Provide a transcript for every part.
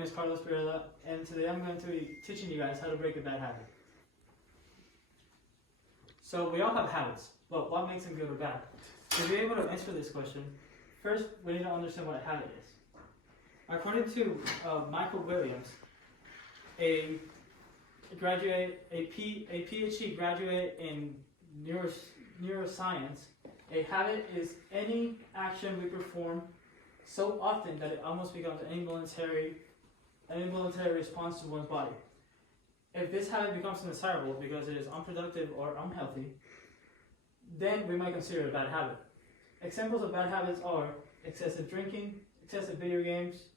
name is Carlos Perella, and today I'm going to be teaching you guys how to break a bad habit. So we all have habits, but what makes them good or bad? To be able to answer this question, first we need to understand what a habit is. According to Michael Williams, a PhD graduate in neuroscience, a habit is any action we perform so often that it almost becomes an involuntary response to one's body. If this habit becomes undesirable because it is unproductive or unhealthy, then we might consider it a bad habit. Examples of bad habits are excessive drinking, excessive video games,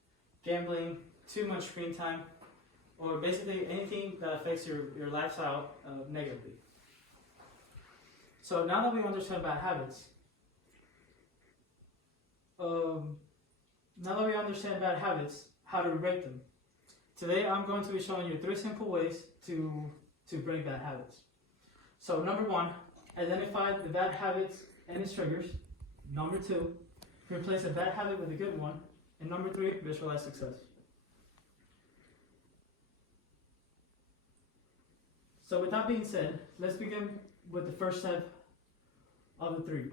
gambling, too much screen time, or basically anything that affects your lifestyle negatively. So now that we understand bad habits, how to break them. Today I'm going to be showing you 3 simple ways to break bad habits. So number 1, identify the bad habits and its triggers. Number 2, replace a bad habit with a good one. And number 3, visualize success. So with that being said, let's begin with the first step of the 3.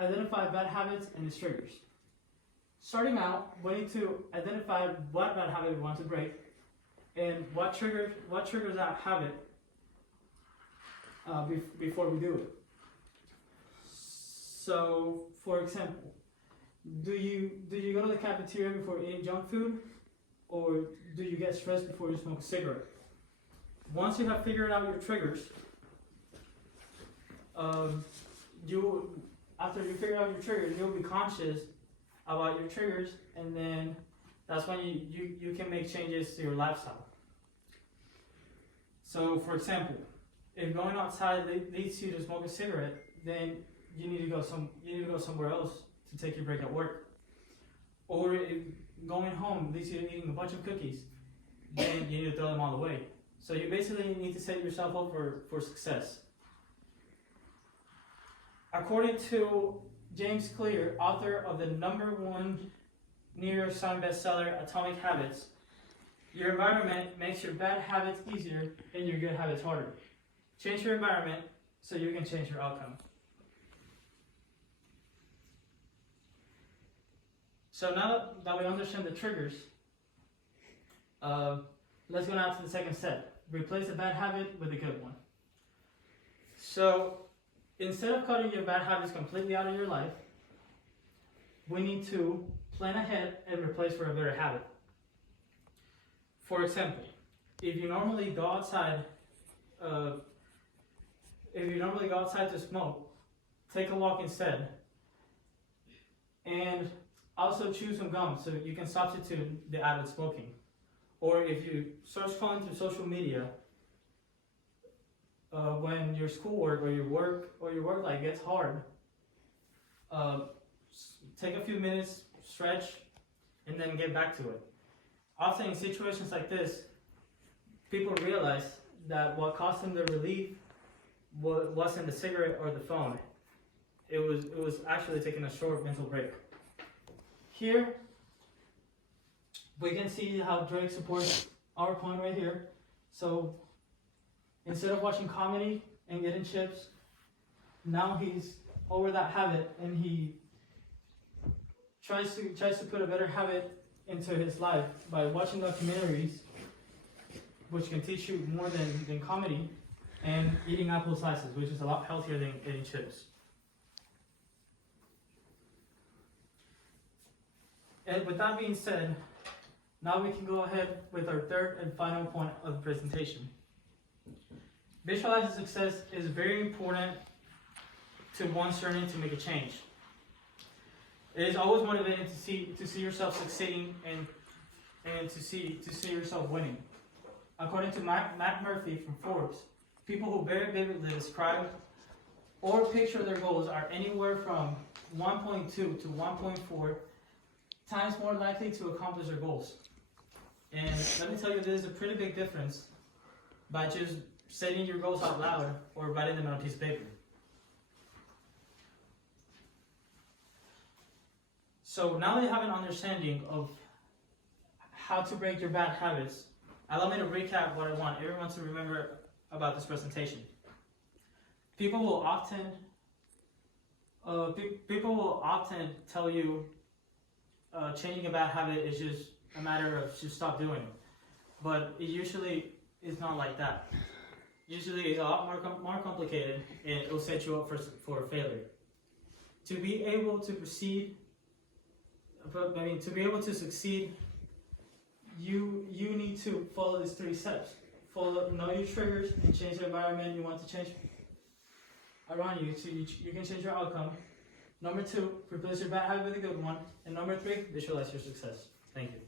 Identify bad habits and its triggers. Starting out, we need to identify what bad habit we want to break and what triggers that habit before we do it. So, for example, do you go to the cafeteria before eating junk food, or do you get stressed before you smoke a cigarette? Once you have figured out your triggers, after you figure out your triggers, you'll be conscious about your triggers, and then that's when you can make changes to your lifestyle. So, for example, if going outside leads you to smoke a cigarette, then you need to go somewhere else to take your break at work. Or if going home leads you to eating a bunch of cookies, then you need to throw them all away. So you basically need to set yourself up for success. According to James Clear, author of the #1 New York Times bestseller, Atomic Habits, your environment makes your bad habits easier and your good habits harder. Change your environment so you can change your outcome. So now that we understand the triggers, let's go now to the second step. Replace a bad habit with a good one. So instead of cutting your bad habits completely out of your life, we need to plan ahead and replace for a better habit. For example, if you normally go outside to smoke, take a walk instead. And also chew some gum so you can substitute the added smoking. Or if you start scrolling through social media, when your schoolwork or your work life gets hard, take a few minutes, stretch, and then get back to it. Often in situations like this, people realize that what caused them the relief wasn't the cigarette or the phone. It was actually taking a short mental break. Here, we can see how Drake supports our point right here. So instead of watching comedy and getting chips, now he's over that habit and he tries to put a better habit into his life by watching documentaries, which can teach you more than comedy, and eating apple slices, which is a lot healthier than eating chips. And with that being said, now we can go ahead with our third and final point of the presentation. Visualizing success is very important to one's journey to make a change. It is always motivating to see yourself succeeding and to see yourself winning. According to Matt Murphy from Forbes, people who very vividly describe or picture their goals are anywhere from 1.2 to 1.4 times more likely to accomplish their goals. And let me tell you, there's a pretty big difference by just setting your goals out loud or writing them on a piece of paper. So now that you have an understanding of how to break your bad habits, allow me to recap what I want everyone to remember about this presentation. People will often tell you changing a bad habit is just a matter of just stop doing it, but it usually is not like that. Usually it's a lot more complicated, and it will set you up for failure. To be able to succeed, you need to follow these 3 steps. Know your triggers and change the environment you want to change around you so you can change your outcome. Number 2, replace your bad habit with a good one. And number 3, visualize your success. Thank you.